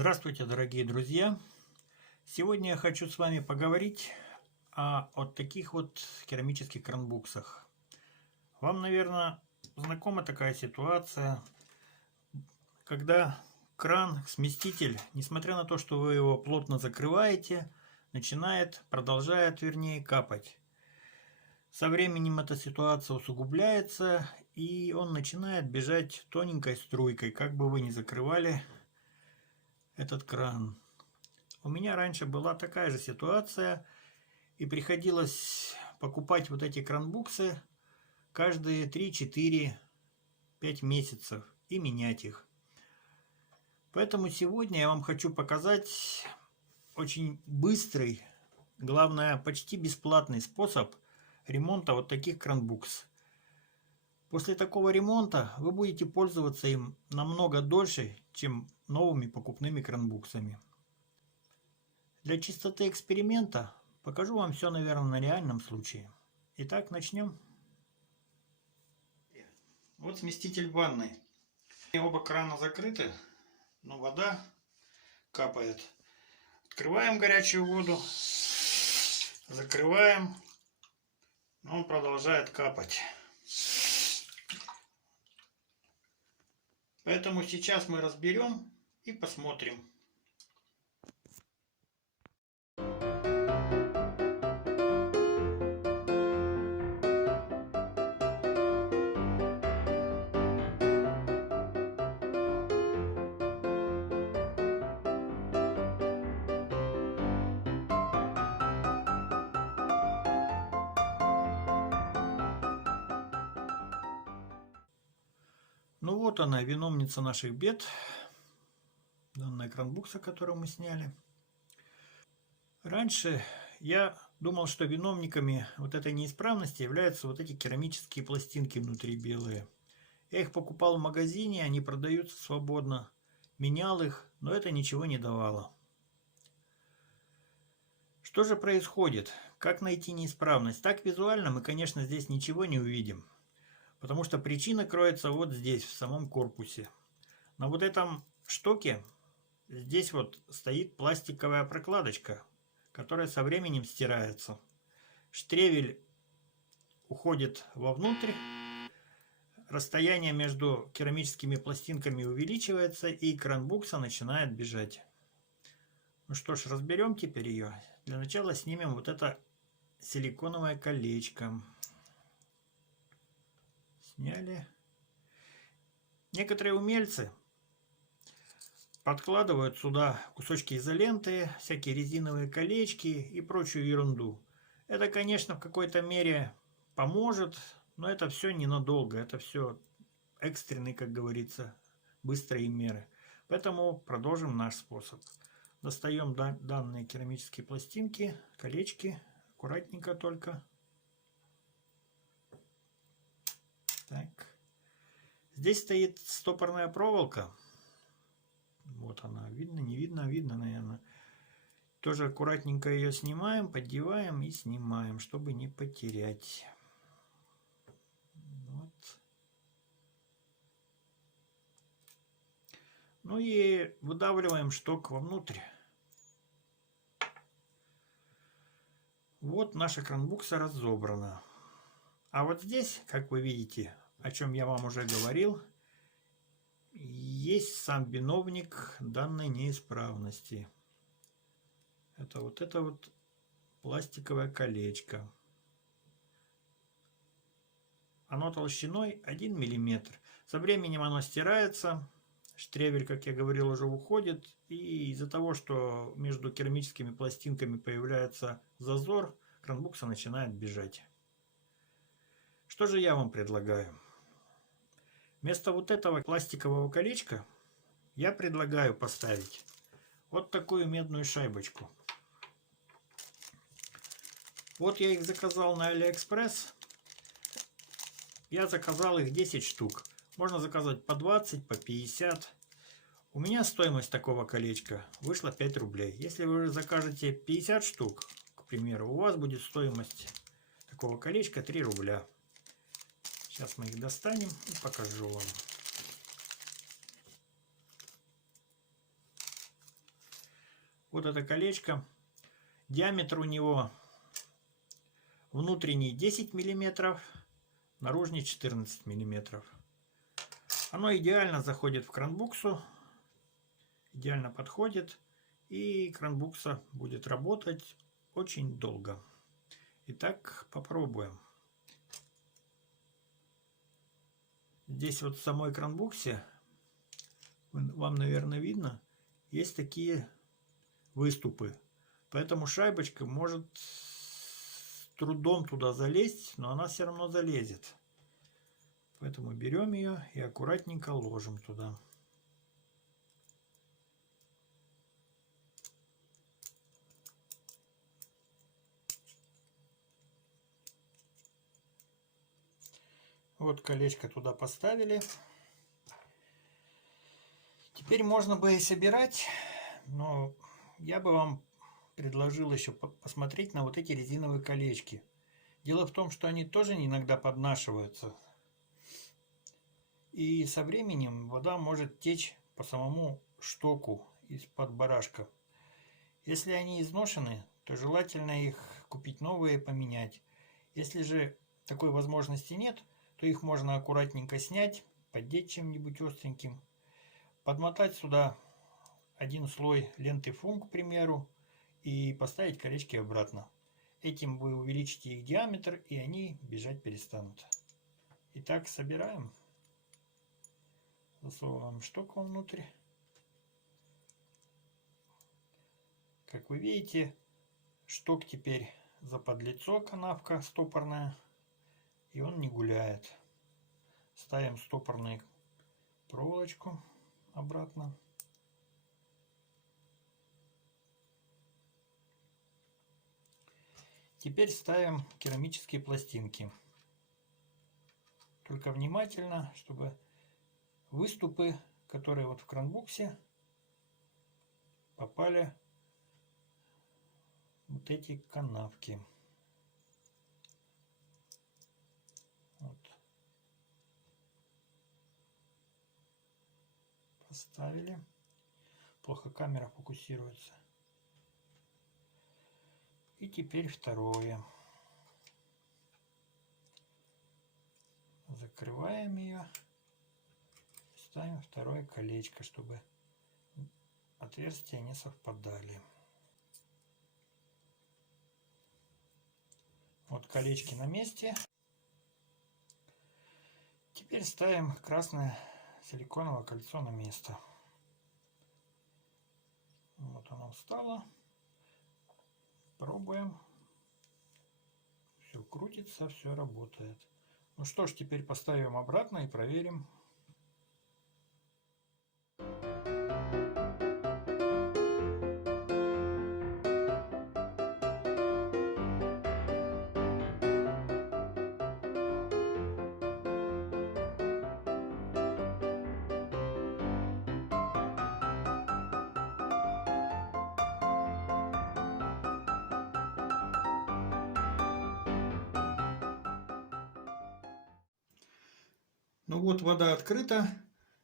Здравствуйте, дорогие друзья! Сегодня я хочу с вами поговорить о вот таких вот керамических кранбуксах. Вам, наверное, знакома такая ситуация, когда кран, сместитель, несмотря на то, что вы его плотно закрываете, продолжает, вернее, капать. Со временем эта ситуация усугубляется, и он начинает бежать тоненькой струйкой, как бы вы ни закрывали этот кран. У меня раньше была такая же ситуация, и приходилось покупать вот эти кранбуксы каждые 3, 4, 5 месяцев и менять их. Поэтому сегодня я вам хочу показать очень быстрый, главное, почти бесплатный способ ремонта вот таких кранбукс. После такого ремонта вы будете пользоваться им намного дольше, чем новыми покупными кранбуксами. Для чистоты эксперимента покажу вам все, наверное, на реальном случае. Итак, начнем. Вот сместитель ванной. Оба крана закрыты, но вода капает. Открываем горячую воду, закрываем, он продолжает капать. Поэтому сейчас мы разберем и посмотрим. Ну вот она, виновница наших бед. Данная кранбукса, которую мы сняли. Раньше я думал, что виновниками вот этой неисправности являются вот эти керамические пластинки внутри белые. Я их покупал в магазине, они продаются свободно. Менял их, но это ничего не давало. Что же происходит? Как найти неисправность? Так визуально мы, конечно, здесь ничего не увидим. Потому что причина кроется вот здесь, в самом корпусе. На вот этом штоке здесь вот стоит пластиковая прокладочка, которая со временем стирается. Штревель уходит вовнутрь, расстояние между керамическими пластинками увеличивается, и кранбукса начинает бежать. Ну что ж, разберем теперь ее. Для начала снимем вот это силиконовое колечко. Сняли. Некоторые умельцы подкладывают сюда кусочки изоленты, всякие резиновые колечки и прочую ерунду. Это, конечно, в какой-то мере поможет, но это все ненадолго. Это все экстренные, как говорится, быстрые меры. Поэтому продолжим наш способ. Достаем данные керамические пластинки, колечки, аккуратненько только. Так. Здесь стоит стопорная проволока. Вот она, видно, не видно, видно, наверное. Тоже аккуратненько ее снимаем, поддеваем и снимаем, чтобы не потерять. Вот. Ну и выдавливаем шток вовнутрь. Вот наша кранбукса разобрана. А вот здесь, как вы видите, о чем я вам уже говорил, есть сам виновник данной неисправности. Это вот пластиковое колечко. Оно толщиной 1 мм. Со временем оно стирается. Штревель, как я говорил, уже уходит. И из-за того, что между керамическими пластинками появляется зазор, кранбукса начинает бежать. Что же я вам предлагаю? Вместо вот этого пластикового колечка я предлагаю поставить вот такую медную шайбочку. Вот я их заказал на Алиэкспресс. Я заказал их 10 штук. Можно заказать по 20, по 50. У меня стоимость такого колечка вышла 5 рублей. Если вы закажете 50 штук, к примеру, у вас будет стоимость такого колечка 3 рубля. Сейчас мы их достанем и покажу вам. Вот это колечко. Диаметр у него внутренний 10 мм, наружный 14 мм. Оно идеально заходит в кранбуксу, идеально подходит, и кранбукса будет работать очень долго. Итак, попробуем. Здесь вот в самой кранбуксе, вам, наверное, видно, есть такие выступы. Поэтому шайбочка может с трудом туда залезть, но она все равно залезет. Поэтому берем ее и аккуратненько ложим туда. Вот колечко туда поставили. Теперь можно бы и собирать, но я бы вам предложил еще посмотреть на вот эти резиновые колечки. Дело в том, что они тоже иногда поднашиваются. И со временем вода может течь по самому штоку из-под барашка. Если они изношены, то желательно их купить новые и поменять. Если же такой возможности нет, то их можно аккуратненько снять, поддеть чем-нибудь остреньким, подмотать сюда один слой ленты функ, к примеру, и поставить колечки обратно. Этим вы увеличите их диаметр, и они бежать перестанут. Итак, собираем. Засовываем шток внутрь. Как вы видите, шток теперь заподлицо, канавка стопорная, и он не гуляет. Ставим стопорную проволочку обратно. Теперь ставим керамические пластинки. Только внимательно, чтобы выступы, которые вот в кранбуксе, попали вот эти канавки. Вот. Поставили. Плохо камера фокусируется. И теперь второе. Закрываем ее. Ставим второе колечко, чтобы отверстия не совпадали. Вот колечки на месте. Теперь ставим красное силиконовое кольцо на место. Вот оно встало. Пробуем. Все крутится, все работает. Ну что ж, теперь поставим обратно и проверим. Ну вот, вода открыта.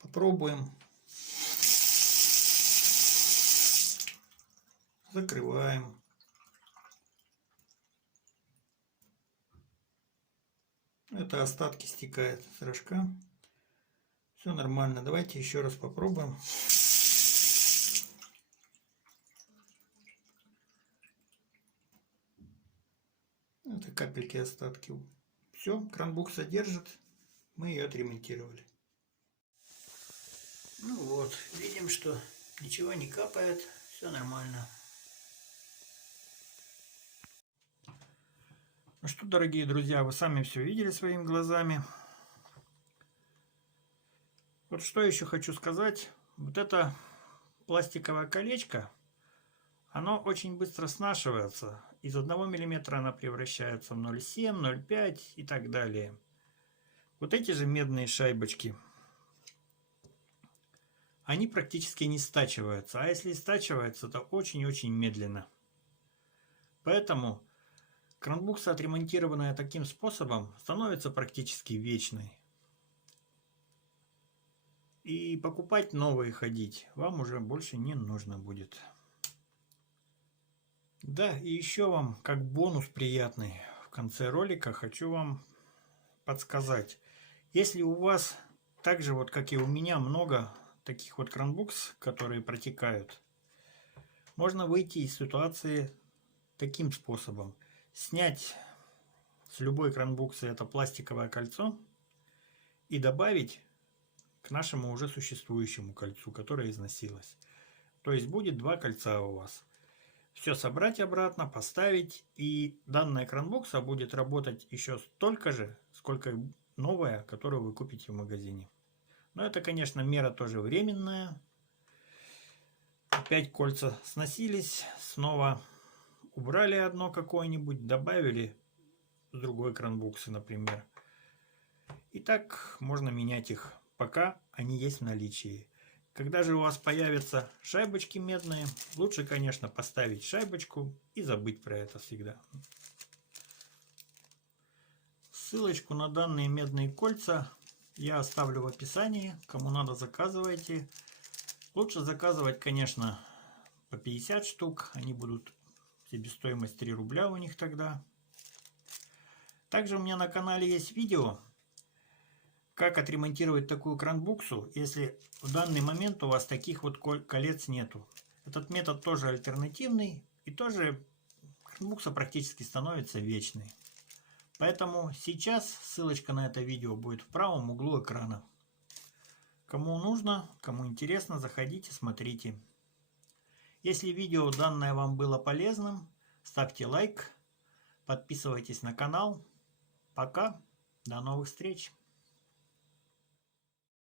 Попробуем. Закрываем. Это остатки стекает с рожка. Все нормально. Давайте еще раз попробуем. Это капельки, остатки. Все, кранбукса держит. Мы ее отремонтировали. Ну вот, видим, что ничего не капает. Все нормально. Ну что, дорогие друзья, вы сами все видели своими глазами. Вот что еще хочу сказать. Вот это пластиковое колечко, оно очень быстро снашивается. Из 1 мм она превращается в 0,7, 0,5 и так далее. Вот эти же медные шайбочки, они практически не стачиваются. А если и стачиваются, то очень-очень медленно. Поэтому кранбукса, отремонтированная таким способом, становится практически вечной. И покупать новые, ходить вам уже больше не нужно будет. Да, и еще вам как бонус приятный в конце ролика хочу вам подсказать. Если у вас так же вот как и у меня много таких вот кранбукс, которые протекают, можно выйти из ситуации таким способом. Снять с любой кранбуксы это пластиковое кольцо и добавить к нашему уже существующему кольцу, которое износилось. То есть будет два кольца у вас. Все собрать обратно, поставить, и данная кранбукса будет работать еще столько же, сколько новая, которую вы купите в магазине. Но это, конечно, мера тоже временная. Опять кольца сносились, снова убрали одно какое-нибудь, добавили с другой кранбуксы, например. И так можно менять их, пока они есть в наличии. Когда же у вас появятся шайбочки медные, лучше, конечно, поставить шайбочку и забыть про это всегда. Ссылочку на данные медные кольца я оставлю в описании. Кому надо, заказывайте. Лучше заказывать, конечно, по 50 штук. Они будут, себестоимость 3 рубля у них тогда. Также у меня на канале есть видео, как отремонтировать такую кранбуксу, если в данный момент у вас таких вот колец нету. Этот метод тоже альтернативный, и тоже кранбукса практически становится вечной. Поэтому сейчас ссылочка на это видео будет в правом углу экрана. Кому нужно, кому интересно, заходите, смотрите. Если видео данное вам было полезным, ставьте лайк, подписывайтесь на канал. Пока, до новых встреч!